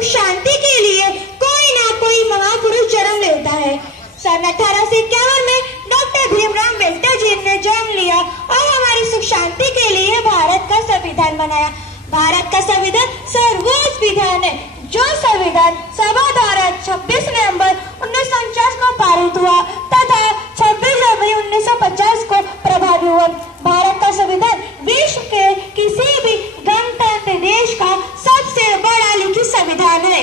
सुख शांति के लिए कोई ना कोई महापुरुष जन्म लेता है। सन 1851 में डॉक्टर भीमराव अम्बेडकर जी ने जन्म लिया और हमारी सुख शांति के लिए भारत का संविधान बनाया। भारत का संविधान सर्वोच्च विधान है, जो संविधान सभा द्वारा 26 नवंबर 1949 को पारित हुआ तथा 26 जनवरी 1950 को प्रभावी हुआ। भारत का संविधान विश्व के किसी भी गणतंत्र देश का सबसे बड़ा लिखित संविधान है।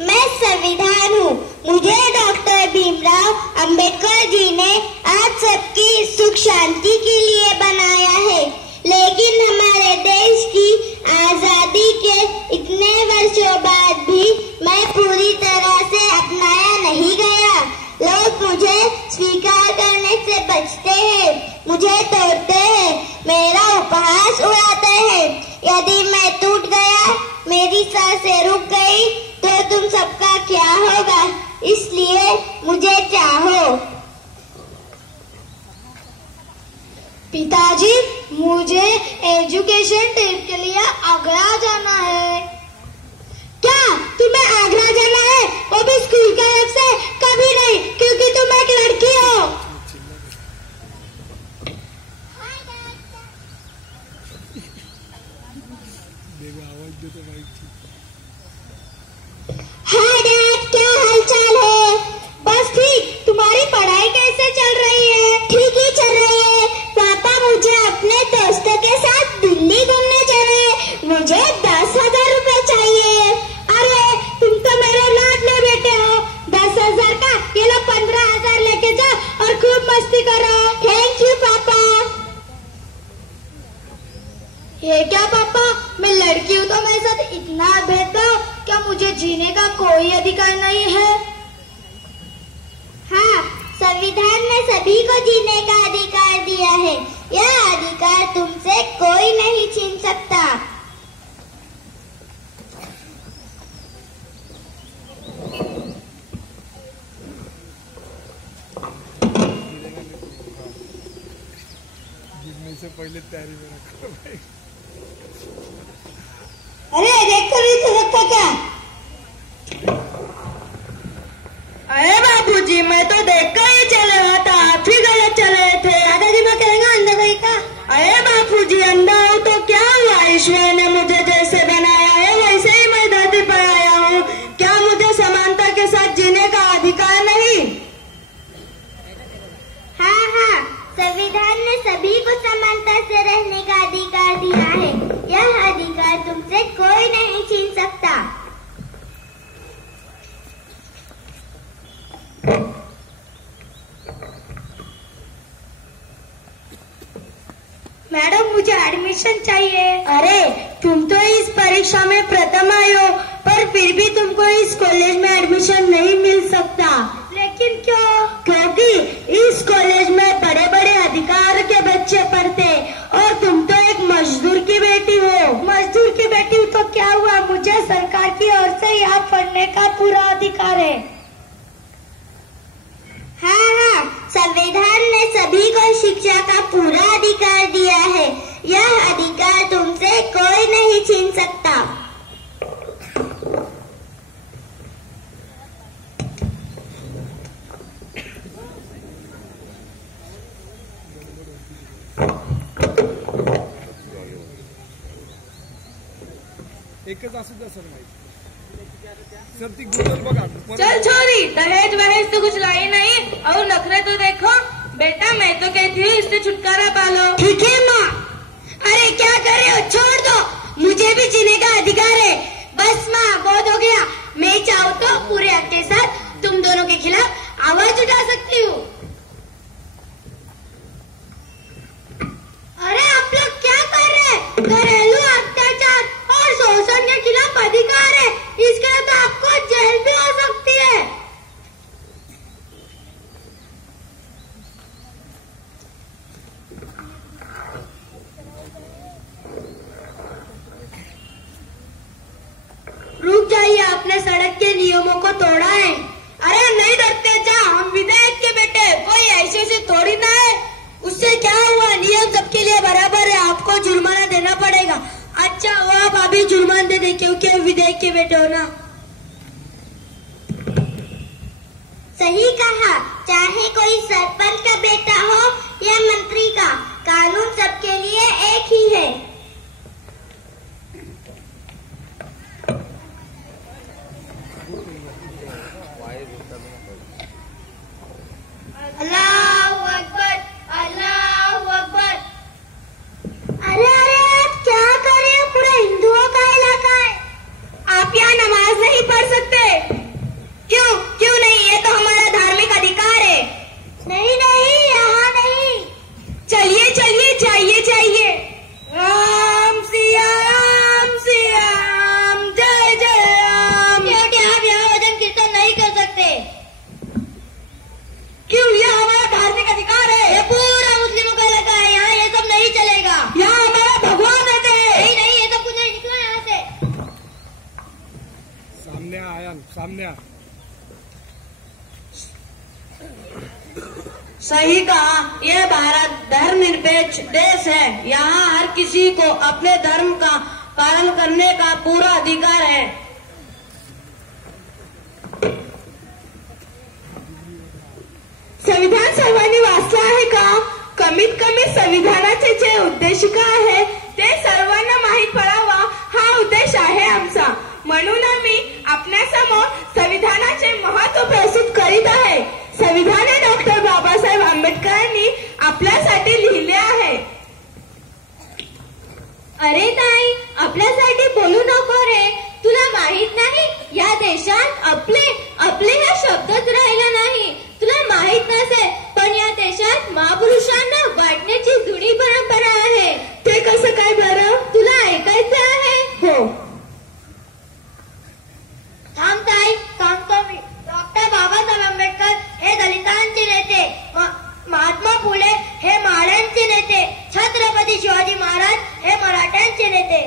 मैं संविधान हूँ। मुझे डॉक्टर भीमराव अंबेडकर जी ने आज सबकी सुख शांति के लिए बनाया है, लेकिन हमारे देश की आजादी के इतने वर्षों बाद भी मैं पूरी तरह से अपनाया नहीं गया। लोग मुझे स्वीकार करने से बचते हैं, मुझे तोड़ते हैं, मेरा उपहास उड़ाते हैं। यदि मैं टूट गया, मेरी सांसें रुक गई, तो तुम सबका क्या होगा? इसलिए मुझे चाहो। पिताजी, मुझे एजुकेशन ट्रिप के लिए आगरा जाना है। क्या तुम्हें आगरा जाना है? वो भी स्कूल की तरफ से? कभी नहीं, क्योंकि तुम एक लड़की हो। हाय डैड, क्या हालचाल है? बस ठीक। तुम्हारी पढ़ाई कैसे चल रही है? ठीक ही चल रही है। पापा मुझे अपने दोस्तों के साथ दिल्ली घूमने जाना है। मुझे 10,000 रुपए चाहिए। अरे तुम तो मेरे लाडले बेटे हो। 10,000 का ये लो 15,000 लेके जाओ और खूब मस्ती करो। थैंक यू पापा। ये क्या पापा, मैं लड़की हूँ तो मेरे साथ इतना भेदभाव? क्या मुझे जीने का कोई अधिकार नहीं है? हाँ, संविधान ने सभी को जीने का अधिकार दिया है। यह अधिकार तुमसे कोई नहीं छीन सकता। से पहले तैयारी में रखो भाई। अरे देखो नहीं रखा क्या? अरे बाबूजी, मैं तो देख कर ही चले रहा था, आप ही गलत चले थे। दादाजी मैं कहेंगे अंधा भाई का। अरे बापूजी, अंधा हो तो क्या हुआ? ईश्वर ने मुझे जैसे बनाया है वैसे ही मैं धरती पर आया हूँ। क्या मुझे समानता के साथ जीने का अधिकार नहीं? हाँ हाँ, संविधान ने सभी को समानता से रहने का अधिकार दिया है। यह अधिकार तुमसे कोई नहीं छीन सकता। मैडम, मुझे एडमिशन चाहिए। अरे तुम तो इस परीक्षा में प्रथम आए हो, पर फिर भी तुमको इस कॉलेज में एडमिशन नहीं मिल सकता। लेकिन क्यों? क्योंकि इस कॉलेज में बड़े बड़े अधिकार के बच्चे पढ़ते और तुम तो एक मजदूर की बेटी हो। मजदूर की बेटी हो तो क्या हुआ? मुझे सरकार की ओर से यहाँ पढ़ने का पूरा अधिकार है। हाँ हाँ, संविधान ने सभी को शिक्षा का पूरा अधिकार दिया है। यह अधिकार तुमसे कोई नहीं छीन सकता। एकच असं सर माहिती सर ती गुगल बघा। चल छोरी, दहेज वहेज तो कुछ लाई नहीं और नखरे तो देखो। बेटा मैं तो कहती हूँ इससे छुटकारा पालो। ठीक है माँ। अरे क्या कर रहे हो? छोड़ दो, मुझे भी जीने का अधिकार है। बस माँ, बहुत हो गया। मैं चाहूँ तो पूरे हक के साथ तुम दोनों के खिलाफ आवाज उठा सकती हूँ। अरे आप लोग क्या कर रहे हैं? घरेलू अत्याचार और शोषण के खिलाफ अधिकार है, इसके लिए तो आपको जेल भी हो सकती है। रुक जाइए, आपने सड़क के नियमों को तोड़ा है। अरे नहीं डरते जा, हम विधायक के बेटे कोई ऐसे थोड़ी ना है। उससे क्या हुआ? नियम सबके लिए बराबर है, आपको जुर्माना देना पड़ेगा। भी जुर्माना दे दे क्योंकि विधेयक के बेटे हो ना। सही कहा, चाहे कोई सरपंच का बेटा हो या मंत्री का, कानून सबके लिए एक ही है। अल्लाहू अकबर, अल्लाहू अकबर। अरे आप क्या कर रहे हो? पूरा हिंदुओं का इलाका है। आप यहाँ नमाज नहीं पढ़ सकते? क्यों नहीं? ये तो हमारा धार्मिक अधिकार है। नहीं, यहाँ नहीं। चलिए जाइए। राम सिया राम, जय जय राम। क्योंकि आप यहाँ भजन कीर्तन नहीं कर सकते। क्यों? यह हमारा धार्मिक अधिकार है। ये पूरा मुस्लिमों का इलाका है, यहाँ ये सब नहीं चलेगा। यहाँ हमारा भगवान रहते हैं। नहीं, ये सब कुछ नहीं, निकलो यहाँ से। सामने आ। सही कहा, यह भारत धर्मनिरपेक्ष देश है। यहाँ हर किसी को अपने धर्म का पालन करने का पूरा अधिकार है। संविधान सर्वांनी वाचलं आहे का? कमीत कमी संविधानाचे जे उद्देशिका आहे ते सर्वांना माहीत पडावा हा उद्देश आहे आमचा. म्हणून आम्ही आपल्यासमोर संविधानाचे महत्त्व प्रस्तुत करीत आहे. संविधान हे डॉक्टर बाबासाहेब आंबेडकरांनी आपल्यासाठी लिहिले आहे. अरे ताई, आपल्यासाठी बोलू नको रे. तुला माहित नाही या देशात आपले हा शब्दच राहिला नाही. तुला माहित नसेल पण या देशात महापुरुषांना वाटण्याची जुनी परंपरा आहे. ते कसं काय बरं? तुला ऐकायचं आहे? हो. थांब ताई, सांगतो मी. डॉक्टर बाबासाहेब आंबेडकर हे दलितांचे नेते, महात्मा फुले हे माड्यांचे नेते, छत्रपती शिवाजी महाराज हे मराठ्यांचे नेते.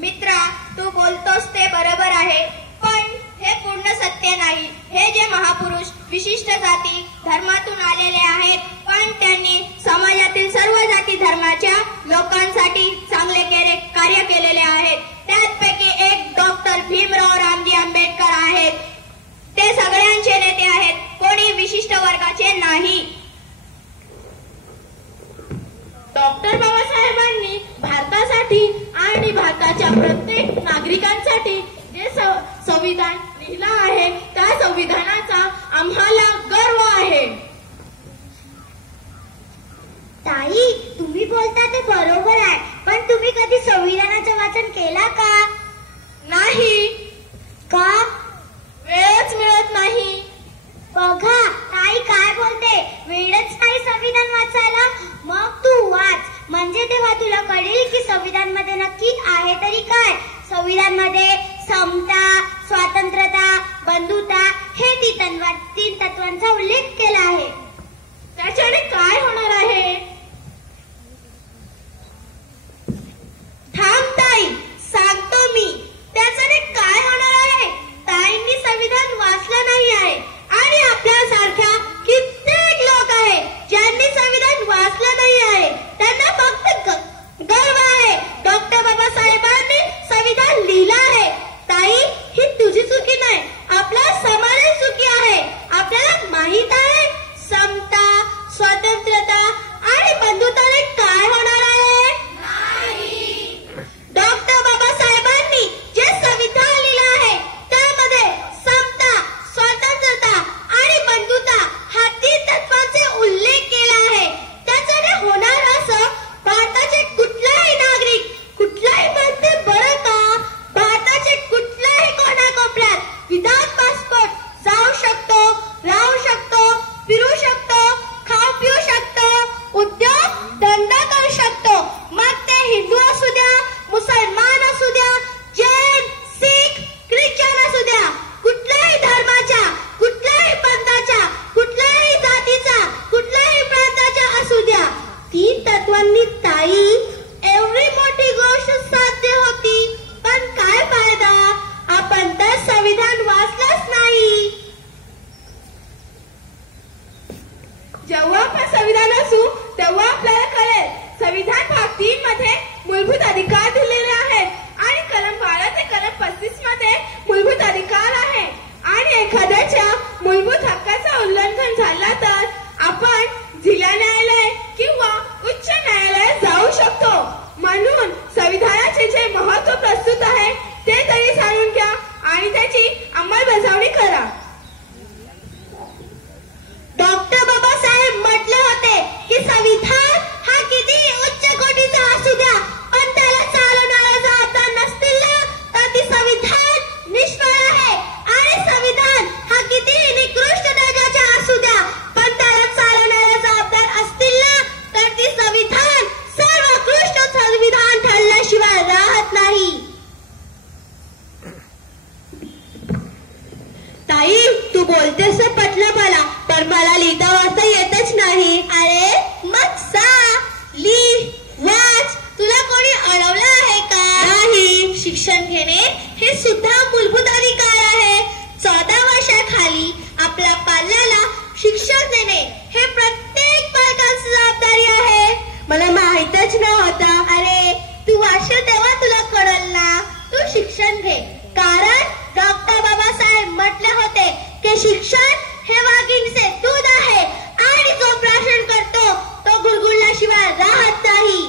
मित्रा, तू बोलतोस ते बरोबर आहे, पण हे पूर्ण सत्य नाही. हे जे महापुरुष विशिष्ट जाती धर्मातून आलेले आहेत, पण त्यांनी समाजातील सर्व जाती धर्माच्या लोकांसाठी चांगले कार्य केलेले आहेत. त्यापैकी एक डॉक्टर भीमराव रामजी आंबेडकर आहेत. ते सगळ्यांचे नेते आहेत, कोणी विशिष्ट वर्गाचे नाही. डॉक्टर बाबासाहेबांनी भारतासाठी आणि भारताच्या प्रत्येक नागरिकांसाठी जे संविधान लिहिलं आहे त्या संविधानाचा आम्हाला गर्व आहे. ताई, तुम्ही बोलता ते बरोबर आहे, पण तुम्ही कधी संविधानाचं वाचन केला का? नाही. का? वेळच मिळत नाही. बघा, ताई काय बोलते, वेळच नाही संविधान वाचायला. मग तू वाच, म्हणजे तेव्हा तुला कळेल की संविधान मध्ये नक्की आहे तरी काय. संविधान मध्ये समता, स्वातंत्र्यता, बंधुता हे तीन तत्वांचा उल्लेख केला आहे. त्याच्याने काय होणार आहे? थांब ताई, सांगतो मी. त्याच्याने काय होणार आहे? ताईंनी संविधान वाचलं नाही आहे आणि आपल्यासारख्या कित्येक लोक आहेत ज्यांनी संविधान वाचलं नाही आहे. त्यांना फक्त गर्व आहे. डॉक्टर बाबासाहेबांनी संविधान लिहिलं आहे. ताई, ही तुझी चुकी नाही, आपला समाज चुकी आहे. आपल्याला माहित आहे समता, स्वातंत्र्यता आणि बंधुताने काय होणार आहे? डॉक्टर बाबासाहेबांनी जे संविधान लिहिलं आहे त्यामध्ये समता, स्वातंत्र्यता आणि बंधुता हा 3 तत्वांचे उल्लेख केला आहे. त्याच्याने होणार असं, भारताचे कुठलाही नागरिक, कुठलाही म्हणते बरं का, भारताचे कुठल्याही कोणाकोपऱ्यात विदाउट पासपोर्ट जाऊ शकतो, राहू शकतो, फिरू शकतो, खाऊ पिऊ शकतो, उद्योग धंदा करू शकतो. मग ते हिंदू असू द्या, मुसलमान असू द्या, जैन, सिख, ख्रिश्चन असू द्या, कुठल्याही धर्माच्या, कुठल्याही पंथाच्या, कुठल्याही जातीचा, कुठल्याही प्रांताच्या असू द्या. 3 तत्वांनी ताई एवढी मोठी गोष्ट साध्य होती. पण काय फायदा? आपण तर संविधान वाचलंच नाही. जेव्हा आपण संविधान असू तेव्हा आपल्याला कळेल. संविधान भाग 3 मध्ये मूलभूत अधिकार दिलेले आहेत आणि कलम 12 ते कलम 35 मध्ये मूलभूत अधिकार आहे आणि एखाद्याच्या मूलभूत हक्काचं उल्लंघन झाला तर आपण जिल्हा न्यायालय किंवा उच्च न्यायालयात जाऊ शकतो. म्हणून संविधानाचे जे महत्व प्रस्तुत आहे ते तरी जाणून घ्या आणि त्याची अंमलबजावणी करा. डॉक्टर बाबासाहेब म्हटले होते की संविधान हा किती उच्च कोटीचा असू द्या पण त्याला चालवणारे जबाबदार नसतील ना तर ती संविधान निष्फळ आहे. आणि संविधान हा किती निकृष्ट दर्जाचा असू द्या पण त्याला चालवणारे जबाबदार असतील ना तर ती संविधान सर्वोत्कृष्ट संविधान ठरल्याशिवाय राहत नाही. ताई, तू बोलतेस पटलं मला, पण मला लिहिता वाचता येतच नाही. अरे मग लिह वाच, तुला कोणी अडवलं आहे का? नाही. शिक्षण घेणे हे सुद्धा मूलभूत अधिकार आहे. 14 वर्षाखाली आपल्या पाल्याला शिक्षण देणे हे प्रत्येक पालकांची जबाबदारी आहे. मला माहितच नव्हतं. अरे तू वाचशील तेव्हा तुला कळलं ना. तू शिक्षण घे, कारण डॉक्टर बाबासाहेब म्हटले होते की शिक्षण हे वाघिणीचे दूध आहे आणि जो प्राशन करतो तो गुळगुळल्याशिवाय राहत नाही.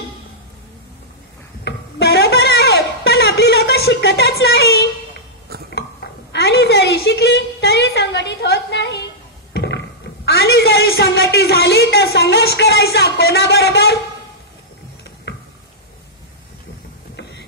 बरोबर आहे, पण आपली लोक शिकतच नाही आणि जरी शिकली तरी संघटित होत नाही. आणि जरी संघटित झाली तर संघर्ष करायचा कोणाबरोबर?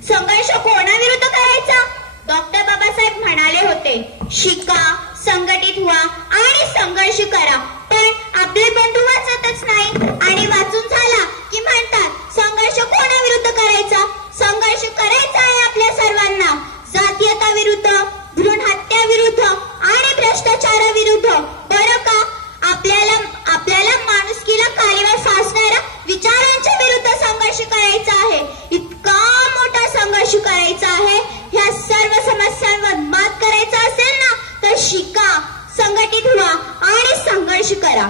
संघर्ष कोणाविरुद्ध करायचा? डॉक्टर बाबासाहेब म्हणाले होते शिका, संघटित व्हा आणि संघर्ष करा. पण आपले बंधू वाचतच नाही आणि वाचून झाला की म्हणतात संघर्ष कोणाविरुद्ध करायचा? संघर्ष करायचा आहे आपल्या सर्वांना. जातीयताविरुद्ध, भ्रूण हत्याविरुद्ध आणि भ्रष्टाचाराविरुद्ध. बरं का? आपल्याला माणुसकीला कालीवर फासणाऱ्या विचारांच्या विरुद्ध संघर्ष करायचा आहे. इतका मोठा संघर्ष करायचा आहे. ह्या सर्व समस्यांवर मात करायचा असेल ना तर शिका, संघटित व्हा आणि संघर्ष करा.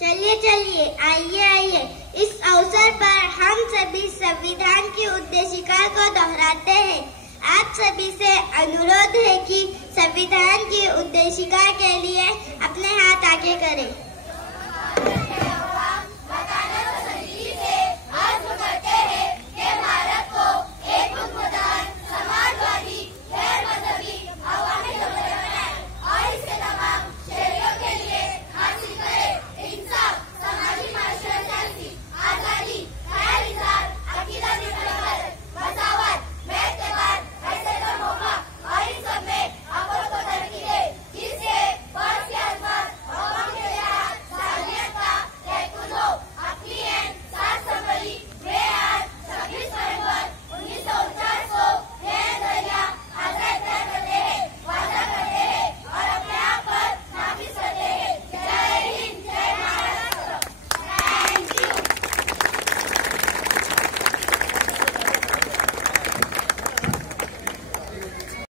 चलिए आइए इस अवसर पर हम सभी संविधान की उद्देशिका को दोहराते हैं. आप सभी से अनुरोध है कि संविधान की उद्देशिका के लिए अपने हाथ आगे करें.